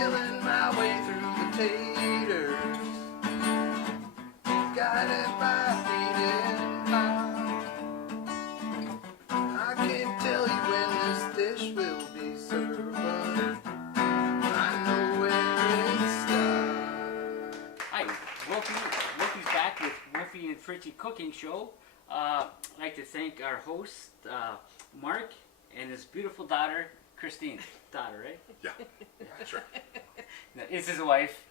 feeling my way through the taters, guided by feeding love. I can't tell you when this dish will be served, but I know where it starts. Hi, Wolfie's back with Wolfie and Fritzy Cooking Show. I'd like to thank our host, Mark, and his beautiful daughter, Christine. Daughter, right? Yeah, sure. It's his wife.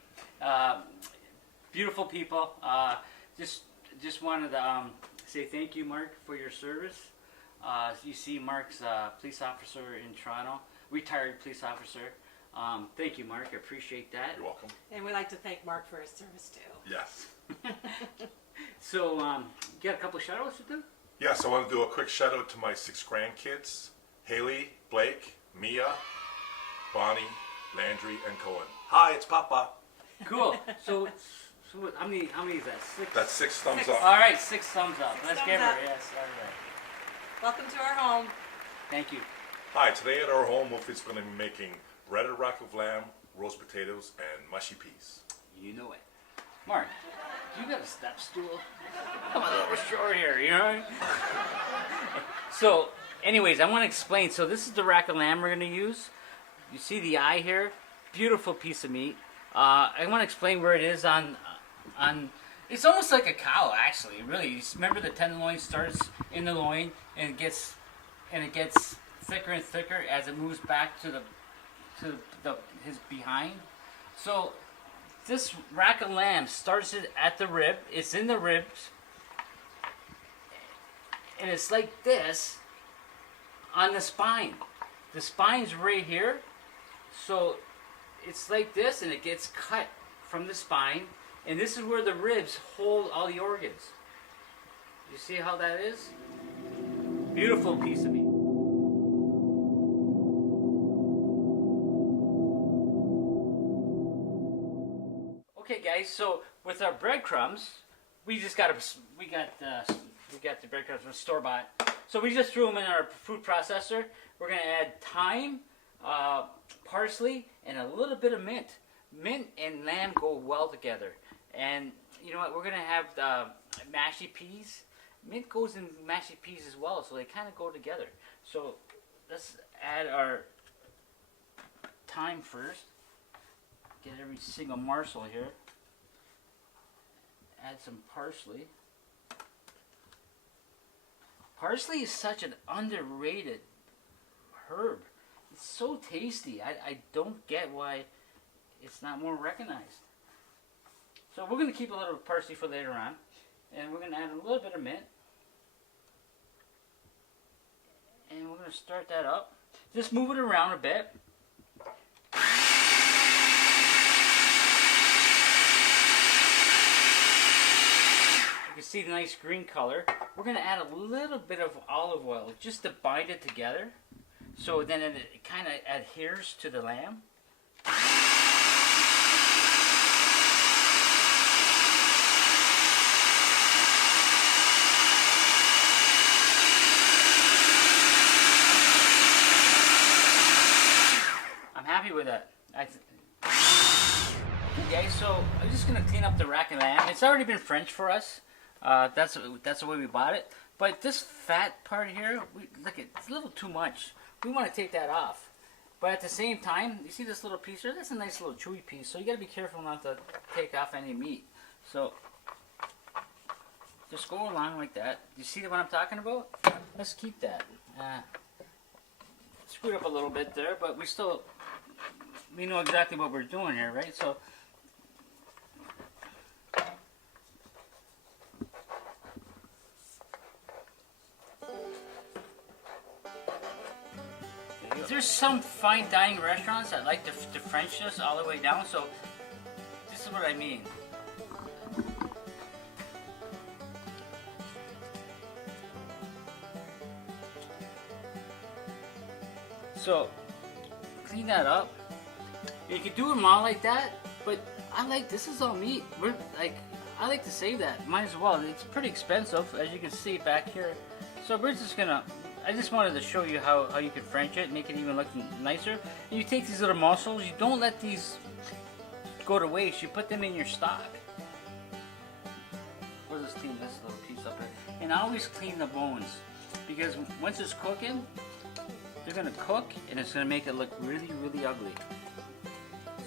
Beautiful people. Just wanted to say thank you, Mark, for your service. You see, Mark's a police officer in Toronto, retired police officer. Thank you, Mark. I appreciate that. You're welcome. And we'd like to thank Mark for his service too. Yes. So, you got a couple shout outs to do? Yes, I want to do a quick shout out to my 6 grandkids, Haley, Blake, Mia, Bonnie, Landry, and Cohen. Hi, it's Papa. Cool. So how many is that? 6? That's 6 thumbs 6. up. All right, 6 thumbs up. Let's thumbs give her. up. Yes. All right. Welcome to our home. Thank you. Hi, today at our home, Wolfie's going to be making breaded rack of lamb, roast potatoes, and mushy peas. You know it. Mark, you got a step stool? I'm a little short here, you know? So, anyways, I want to explain. So this is the rack of lamb we're going to use. You see the eye here? Beautiful piece of meat. I want to explain where it is on. It's almost like a cow, actually. Really, you remember the tenderloin starts in the loin and it gets thicker and thicker as it moves back to his behind. So this rack of lamb starts it at the rib. It's in the ribs, and it's like this on the spine. The spine's right here, so it's like this, and it gets cut from the spine, and this is where the ribs hold all the organs. You see how that is? Beautiful piece of meat. Okay, guys. So with our breadcrumbs, we got the breadcrumbs from store bought. So we just threw them in our food processor. We're gonna add thyme, parsley, and a little bit of mint. Mint and lamb go well together. And you know what? We're gonna have mashy peas. Mint goes in mashy peas as well, so they kind of go together. So let's add our thyme first. Get every single morsel here. Add some parsley. Parsley is such an underrated herb. It's so tasty. I don't get why it's not more recognized. So we're going to keep a little parsley for later on. And we're going to add a little bit of mint. And we're going to start that up. Just move it around a bit. You see the nice green color. We're going to add a little bit of olive oil just to bind it together, so then it kind of adheres to the lamb. I'm happy with that. Okay, guys, so I'm just going to clean up the rack of lamb. It's already been French for us. That's the way we bought it. But this fat part here, look, it's a little too much. We want to take that off. But at the same time, you see this little piece here? That's a nice little chewy piece. So you got to be careful not to take off any meat. So just go along like that. You see what I'm talking about? Let's keep that. Screwed up a little bit there, but we know exactly what we're doing here, right? So there's some fine dining restaurants that like to French this all the way down, so this is what I mean. So clean that up. You can do them all like that, but this is all meat. I like to save that. Might as well. It's pretty expensive, as you can see back here. So we're just gonna, I just wanted to show you how you can French it, make it even look nicer. And you take these little mussels, you don't let these go to waste, you put them in your stock. We'll just clean this little piece up here. And always clean the bones, because once it's cooking, they're gonna cook and it's gonna make it look really, really ugly.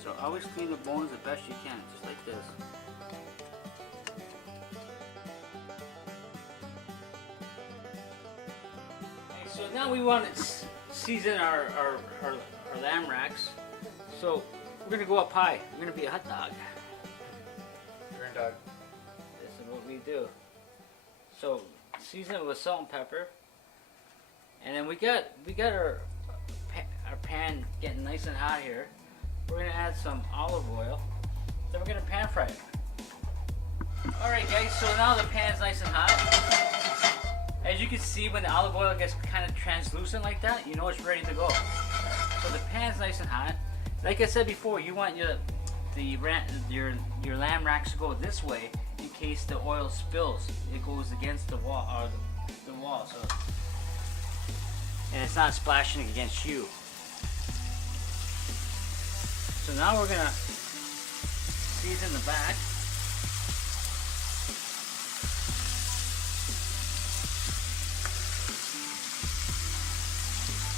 So always clean the bones the best you can, just like this. Okay, so now we want to season our lamb racks. So we're gonna go up high. We're gonna be a hot dog. Turn dog. This is what we do. So season it with salt and pepper, and then we got our pan getting nice and hot here. We're gonna add some olive oil. Then we're gonna pan fry it. All right, guys. So now the pan's nice and hot. As you can see, when the olive oil gets kind of translucent like that, you know it's ready to go. So the pan's nice and hot. Like I said before, you want your lamb racks to go this way in case the oil spills. It goes against the wall or the wall, so and it's not splashing against you. So now we're gonna season the back.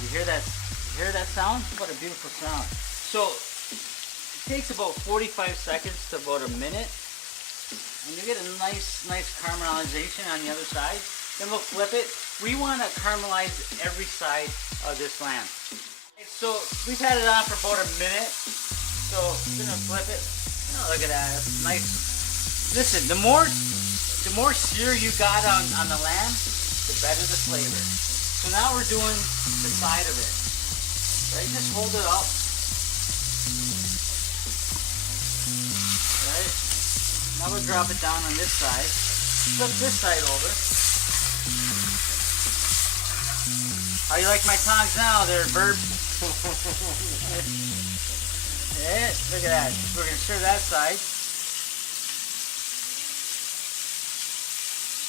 You hear that? You hear that sound? What a beautiful sound. So it takes about 45 seconds to about a minute, and you get a nice caramelization on the other side. Then we'll flip it. We want to caramelize every side of this lamb. So we've had it on for about a minute. So we're gonna flip it. Oh, look at that. That's nice. Listen, the more sear you got on the lamb, the better the flavor. So now we're doing the side of it. Right? Just hold it up. Right? Now we'll drop it down on this side. Flip this side over. How you like my tongs now there, bird? Yeah, look at that. We're going to stir that side.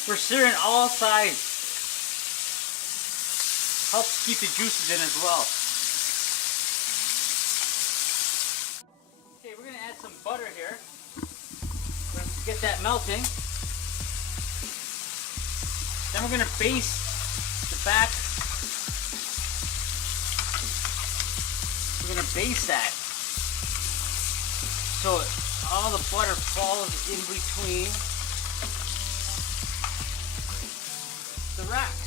We're searing all sides. Helps keep the juices in as well. Okay, we're going to add some butter here. We're going to get that melting. Then we're going to baste the back. We're going to baste that. So all the butter falls in between the racks.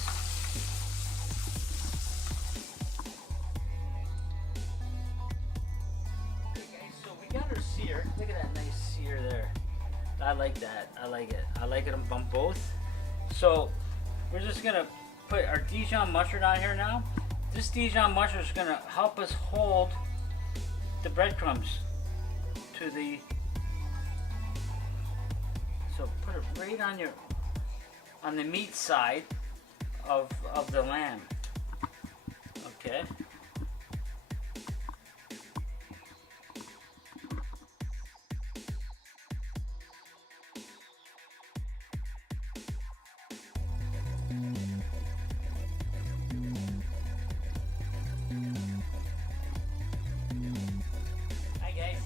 Okay guys, so we got our sear. Look at that nice sear there. I like that. I like it. I like it on both. So we're just gonna put our Dijon mustard on here now. This Dijon mustard is gonna help us hold the breadcrumbs to the, so put it right on the meat side of the lamb. Okay.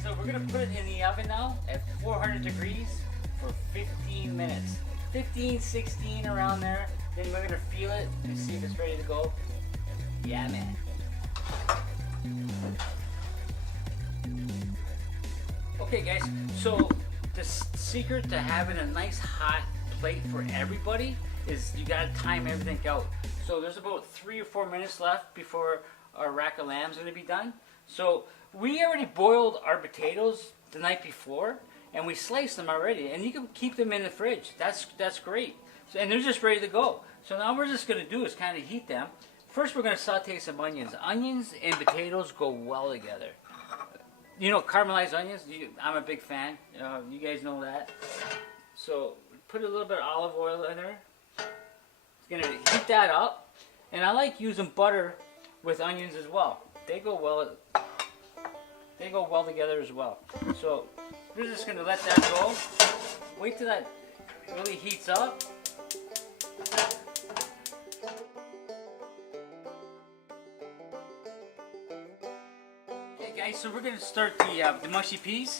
So we're going to put it in the oven now at 400 degrees for 15 minutes. 15, 16 around there. Then we're going to feel it and see if it's ready to go. Yeah, man. Okay guys, so the secret to having a nice hot plate for everybody is you got to time everything out. So there's about 3 or 4 minutes left before our rack of lamb's going to be done. So we already boiled our potatoes the night before, and we sliced them already, and you can keep them in the fridge. That's great. So, and they're just ready to go. So now we're just going to do is kind of heat them. First, we're going to saute some onions. Onions and potatoes go well together. You know, caramelized onions. I'm a big fan. You guys know that. So put a little bit of olive oil in there. It's going to heat that up, and I like using butter with onions as well. They go well. They go well together as well. So we're just going to let that go. Wait till that really heats up. Okay, guys, so we're gonna start the mushy peas.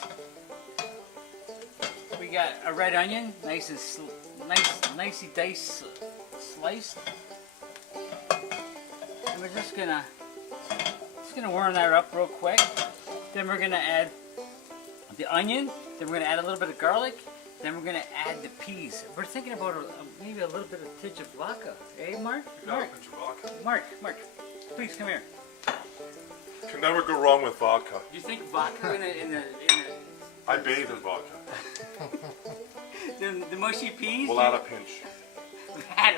We got a red onion, nice and nicely diced, sliced, and we're just gonna warm that up real quick. Then we're gonna add the onion. Then we're gonna add a little bit of garlic. Then we're gonna add the peas. We're thinking about maybe a little bit of tinge of vodka. Hey, Mark? Mark, please come here. Can never go wrong with vodka. Do you think vodka in a I bathe in vodka. the mushy peas? We'll add a pinch. Add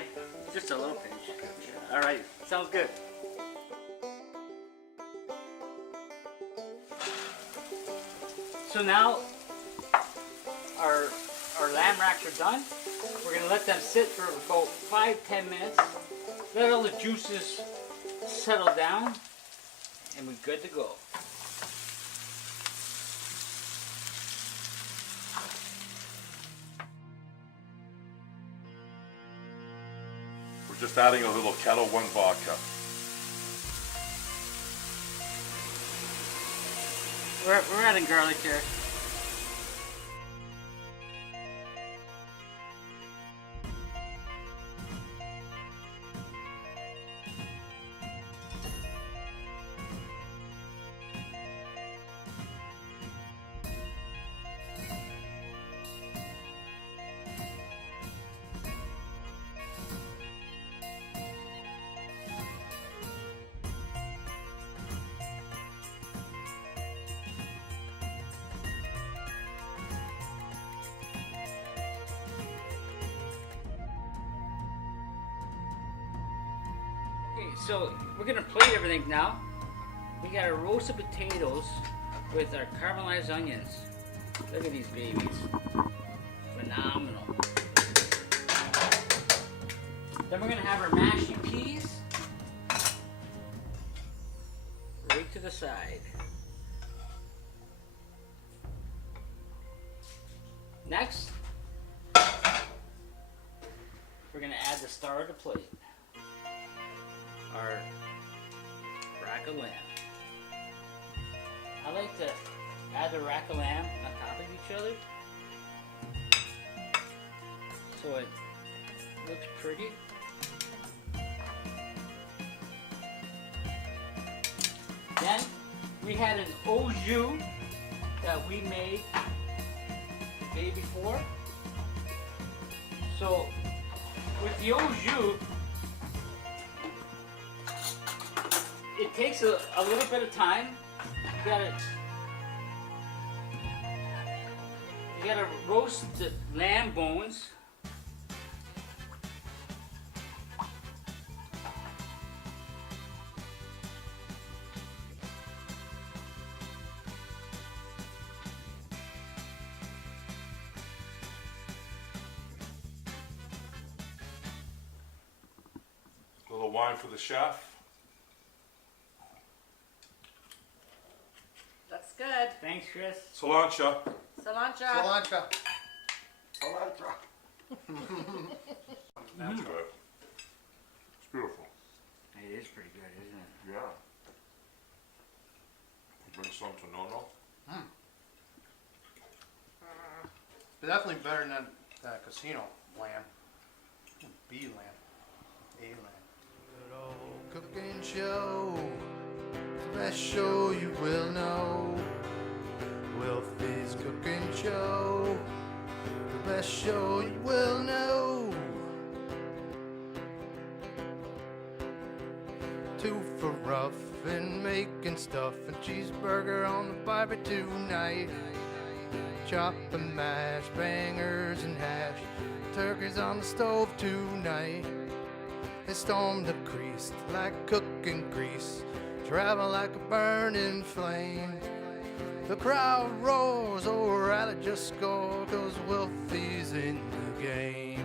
just a little pinch. All right, sounds good. So now our lamb racks are done. We're gonna let them sit for about 5-10 minutes. Let all the juices settle down, and we're good to go. We're just adding a little Kettle One vodka. We're adding garlic here. Okay, so we're gonna plate everything now. We got our roasted potatoes with our caramelized onions. Look at these babies. Phenomenal. Then we're gonna have our mashed peas right to the side. Next, we're gonna add the star of the plate. Our rack of lamb. I like to add the rack of lamb on top of each other so it looks pretty. Then we had an au jus that we made the day before. So with the au jus, it takes a little bit of time. You gotta roast the lamb bones. A little wine for the chef. Looks good. Thanks, Chris. Cilantro. Cilantro. Cilantro. That's good. It's beautiful. It is pretty good, isn't it? Yeah. Bring some to Nono. It's definitely better than that casino lamb. B lamb. A lamb. Good old cooking show. The best show you will know. Wilfie's Cooking Show. The best show you will know. 2 for rough and making stuff and cheeseburger on the barbecue tonight. Chopping mash, bangers and hash, turkeys on the stove tonight. They storm the crease like cooking grease, travel like a burning flame. The crowd roars, O'Reilly just scored, 'cause Wilfie's in the game.